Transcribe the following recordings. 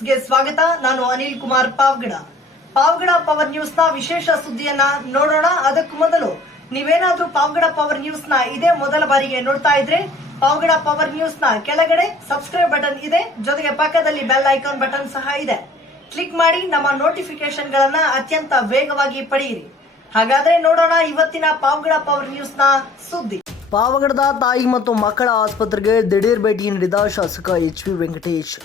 ನ್ಯೂಸ್ಗೆ ಸ್ವಾಗತ. ನಾನು ಅನಿಲ್ ಕುಮಾರ್ ಪಾವ್ಗಡ. ಪಾವ್ಗಡ ಪವರ್ ನ್ಯೂಸ್ನ ವಿಶೇಷ ಸುದ್ದಿಯನ್ನ ನೋಡೋಣ. ಅದಕ್ಕೂ ಮೊದಲು ನೀವೇನಾದ್ರೂ ಪಾವ್ಗಡ ಪವರ್ ನ್ಯೂಸ್ನ ಇದೇ ಮೊದಲ ಬಾರಿಗೆ ನೋಡ್ತಾ ಇದ್ರೆ ಪಾವ್ಗಡ ಪವರ್ ನ್ಯೂಸ್ನ ಕೆಳಗಡೆ ಸಬ್ಸ್ಕ್ರೈಬ್ ಬಟನ್ ಇದೆ. ಜೊತೆಗೆ ಪಕ್ಕದಲ್ಲಿ ಬೆಲ್ ಐಕಾನ್ ಬಟನ್ ಸಹ ಇದೆ. ಕ್ಲಿಕ್ ಮಾಡಿ ನಮ್ಮ ನೋಟಿಫಿಕೇಶನ್ ಗಳನ್ನ ಅತ್ಯಂತ ವೇಗವಾಗಿ ಪಡೆಯಿರಿ. ಹಾಗಾದ್ರೆ ನೋಡೋಣ ಇವತ್ತಿನ ಪಾವ್ಗಡ ಪವರ್ ನ್ಯೂಸ್ನ ಸುದ್ದಿ. ಪಾವಗಡದ ತಾಯಿ ಮತ್ತು ಮಕ್ಕಳ ಆಸ್ಪತ್ರೆಗೆ ದಿಢೀರ್ ಭೇಟಿ ನೀಡಿದ ಶಾಸಕ ಎಚ್ ವಿ ವೆಂಕಟೇಶ್.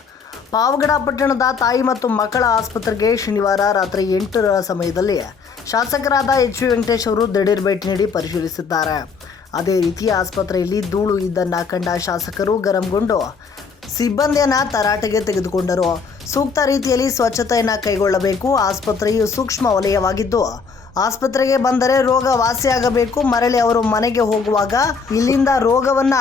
ಪಾವಗಡ ಪಟ್ಟಣದ ತಾಯಿ ಮತ್ತು ಮಕ್ಕಳ ಆಸ್ಪತ್ರೆಗೆ ಶನಿವಾರ ರಾತ್ರಿ ಎಂಟರ ಸಮಯದಲ್ಲಿ ಶಾಸಕರಾದ ಎಚ್ ವಿ ವೆಂಕಟೇಶ್ ಅವರು ದಿಢೀರ್ ಭೇಟಿ ನೀಡಿ ಪರಿಶೀಲಿಸಿದ್ದಾರೆ. ಅದೇ ರೀತಿ ಆಸ್ಪತ್ರೆಯಲ್ಲಿ ಧೂಳು ಇದ್ದನ್ನು ಕಂಡ ಶಾಸಕರು ಗರಂಗೊಂಡು ಸಿಬ್ಬಂದಿಯನ್ನು ತರಾಟೆಗೆ ತೆಗೆದುಕೊಂಡರು. ಸೂಕ್ತ ರೀತಿಯಲ್ಲಿ ಸ್ವಚ್ಛತೆಯನ್ನು ಕೈಗೊಳ್ಳಬೇಕು, ಆಸ್ಪತ್ರೆಯು ಸೂಕ್ಷ್ಮ ವಲಯವಾಗಿದ್ದು, ಆಸ್ಪತ್ರೆಗೆ ಬಂದರೆ ರೋಗ ವಾಸಿಯಾಗಬೇಕು ಮರಳಿ ಅವರು ಮನೆಗೆ ಹೋಗುವಾಗ ಇಲ್ಲಿಂದ ರೋಗವನ್ನ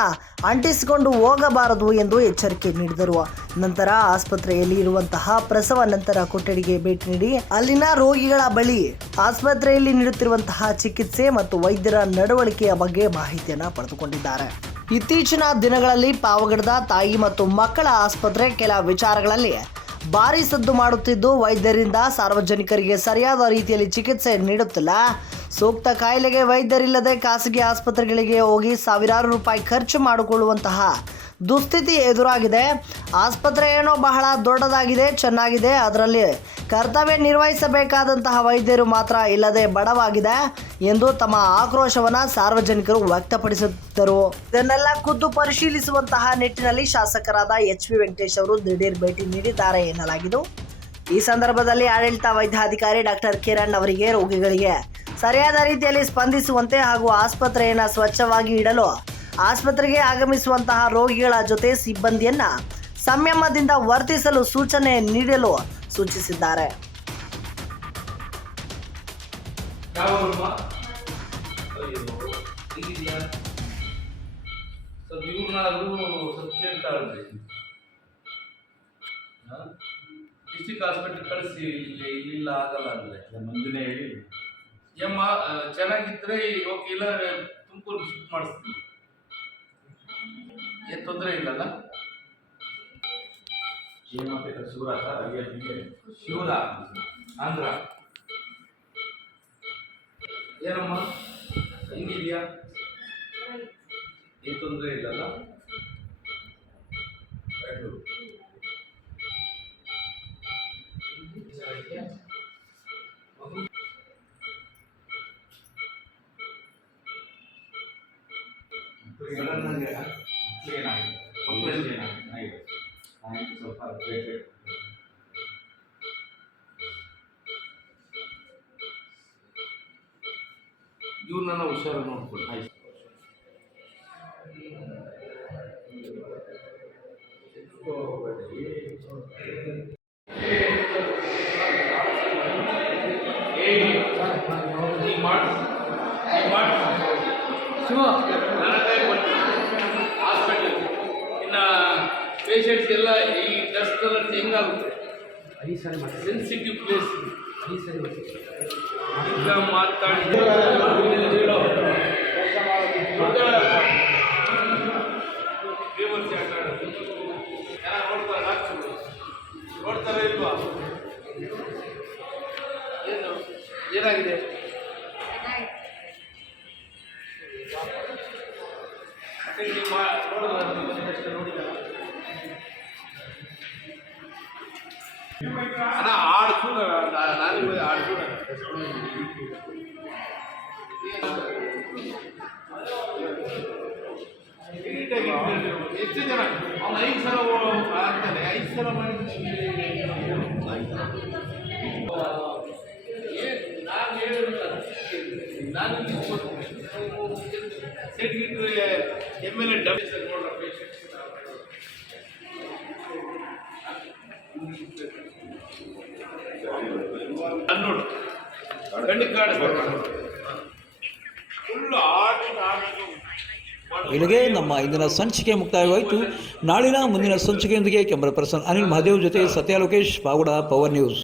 ಅಂಟಿಸಿಕೊಂಡು ಹೋಗಬಾರದು ಎಂದು ಎಚ್ಚರಿಕೆ ನೀಡಿದರು. ನಂತರ ಆಸ್ಪತ್ರೆಯಲ್ಲಿ ಇರುವಂತಹ ಪ್ರಸವ ನಂತರ ಕೊಠಡಿಗೆ ಭೇಟಿ ನೀಡಿ ಅಲ್ಲಿನ ರೋಗಿಗಳ ಬಳಿ ಆಸ್ಪತ್ರೆಯಲ್ಲಿ ನೀಡುತ್ತಿರುವಂತಹ ಚಿಕಿತ್ಸೆ ಮತ್ತು ವೈದ್ಯರ ನಡವಳಿಕೆಯ ಬಗ್ಗೆ ಮಾಹಿತಿಯನ್ನು ಪಡೆದುಕೊಂಡಿದ್ದಾರೆ. ಇತ್ತೀಚಿನ ದಿನಗಳಲ್ಲಿ ಪಾವಗಡದ ತಾಯಿ ಮತ್ತು ಮಕ್ಕಳ ಆಸ್ಪತ್ರೆ ಕೆಲ ವಿಚಾರಗಳಲ್ಲಿ ಭಾರಿ ಸದ್ದು ಮಾಡುತ್ತಿದ್ದು, ವೈದ್ಯರಿಂದ ಸಾರ್ವಜನಿಕರಿಗೆ ಸರಿಯಾದ ರೀತಿಯಲ್ಲಿ ಚಿಕಿತ್ಸೆ ನೀಡುತ್ತಿಲ್ಲ. ಸೂಕ್ತ ಕಾಯಿಲೆಗೆ ವೈದ್ಯರಿಲ್ಲದೆ ಖಾಸಗಿ ಆಸ್ಪತ್ರೆಗಳಿಗೆ ಹೋಗಿ ಸಾವಿರಾರು ರೂಪಾಯಿ ಖರ್ಚು ಮಾಡಿಕೊಳ್ಳುವಂತಹ ದುಸ್ಥಿತಿ ಎದುರಾಗಿದೆ. ಆಸ್ಪತ್ರೆ ಏನೋ ಬಹಳ ದೊಡ್ಡದಾಗಿದೆ, ಚೆನ್ನಾಗಿದೆ, ಅದರಲ್ಲಿ ಕರ್ತವ್ಯ ನಿರ್ವಹಿಸಬೇಕಾದಂತಹ ವೈದ್ಯರು ಮಾತ್ರ ಇಲ್ಲದೆ ಬಡವಾಗಿದೆ ಎಂದು ತಮ್ಮ ಆಕ್ರೋಶವನ್ನು ಸಾರ್ವಜನಿಕರು ವ್ಯಕ್ತಪಡಿಸುತ್ತಿದ್ದರು ಇದನ್ನೆಲ್ಲ ಖುದ್ದು ಪರಿಶೀಲಿಸುವಂತಹ ನಿಟ್ಟಿನಲ್ಲಿ ಶಾಸಕರಾದ ಎಚ್ ವಿ ವೆಂಕಟೇಶ್ ಅವರು ದಿಢೀರ್ ಭೇಟಿ ನೀಡಿದ್ದಾರೆ ಎನ್ನಲಾಗಿದ್ದು, ಈ ಸಂದರ್ಭದಲ್ಲಿ ಆಡಳಿತ ವೈದ್ಯಾಧಿಕಾರಿ ಡಾಕ್ಟರ್ ಕಿರಣ್ ಅವರಿಗೆ ರೋಗಿಗಳಿಗೆ ಸರಿಯಾದ ರೀತಿಯಲ್ಲಿ ಸ್ಪಂದಿಸುವಂತೆ ಹಾಗೂ ಆಸ್ಪತ್ರೆಯನ್ನು ಸ್ವಚ್ಛವಾಗಿ ಇಡಲು ಆಸ್ಪತ್ರೆಗೆ ಆಗಮಿಸುವಂತಹ ರೋಗಿಗಳ ಜೊತೆ ಸಿಬ್ಬಂದಿಯನ್ನ ಸಂಯಮದಿಂದ ವರ್ತಿಸಲು ಸೂಚನೆ ನೀಡಲು ಸೂಚಿಸಿದ್ದಾರೆ. ಡಿಸ್ಟಿಕ್ ಹಾಸ್ಪಿಟಲ್ ಕಳಿಸಿ ಇಲ್ಲಿ ಇಲ್ಲಿಲ್ಲ ಆಗಲ್ಲ ಅಂದ್ರೆ ಮುಂದಿನ ಹೇಳಿ. ಯಮ್ಮ ಆ, ಚೆನ್ನಾಗಿದ್ರೆ ಓಕೆ ಇಲ್ಲ ತುಮಕೂರು ಶಿಫ್ಟ್ ಮಾಡಿಸ್ತೀನಿ. ಏನು ತೊಂದರೆ ಇಲ್ಲಲ್ಲ? ಶಿವರ ಆಂಧ್ರ. ಏನಮ್ಮ? ಹೆಂಗಿದ್ಯಾ? ಏನು ತೊಂದರೆ ಇಲ್ಲಲ್ಲ? ಸಡನ್ ಆಗಿ ಮಕ್ಳಿಗೆ ಏನಾಗಿದೆ ಮಕ್ಕಳಿಗೆ ಏನಾಗಿದೆ ಆಗಿದೆ ಆಯ್ತು ಸ್ವಲ್ಪ ಬೇಕು ಇವ್ರನ್ನ ಹುಷಾರ ನೋಡ್ಕೊಳ್ಳಿ ಆಯ್ತು ಈಗ ಪೇಷಂಟ್ಸ್ಗೆಲ್ಲ ಈ ಡಸ್ಟ್ ಅಲರ್ಟ್ ಹೆಂಗಾಗುತ್ತೆ ಸೆನ್ಸಿಟಿವ್ ಪ್ಲೇಸ್ ಈಗ ಮಾತಾಡಿ. ನೋಡ್ತಾರಾ ಇಲ್ವಾ? ಏನು? ಏನಾಗಿದೆ? ಅಣ್ಣ ಆಡು ಕೂಡ ನಾನು ಆಡು ಕೂಡ ನೀಟಾಗಿ ಇಟ್ಕೊಂಡಿರ್ಬೇಕು. ಎಷ್ಟು ಜನ ಅವ್ನು ಐದು ಸಲ ಓ- ಆಗ್ತಾನೆ ಐದು ಸಲ ಮಾಡಿ ನಾನು ಹೇಳಿಲ್ಲ ನಾನು ಸೆಟ್ಗಿಟ್ರೆ ಎಮ್ ಎಲ್ ಎ ಡಬ್ ನೋಡ್ರ ಪೇಷಂಟ್ಸ್ ಇಲ್ಲಿಗೆ ನಮ್ಮ ಇಂದಿನ ಸಂಚಿಕೆ ಮುಕ್ತಾಯವಾಯಿತು. ನಾಳಿನ ಮುಂದಿನ ಸಂಚಿಕೆಯೊಂದಿಗೆ ಕ್ಯಾಮರಾ ಪರ್ಸನ್ ಅನಿಲ್ ಮಹಾದೇವ್ ಜೊತೆ ಸತ್ಯ ಲೋಕೇಶ್ ಪಾವಡ ಪವರ್ ನ್ಯೂಸ್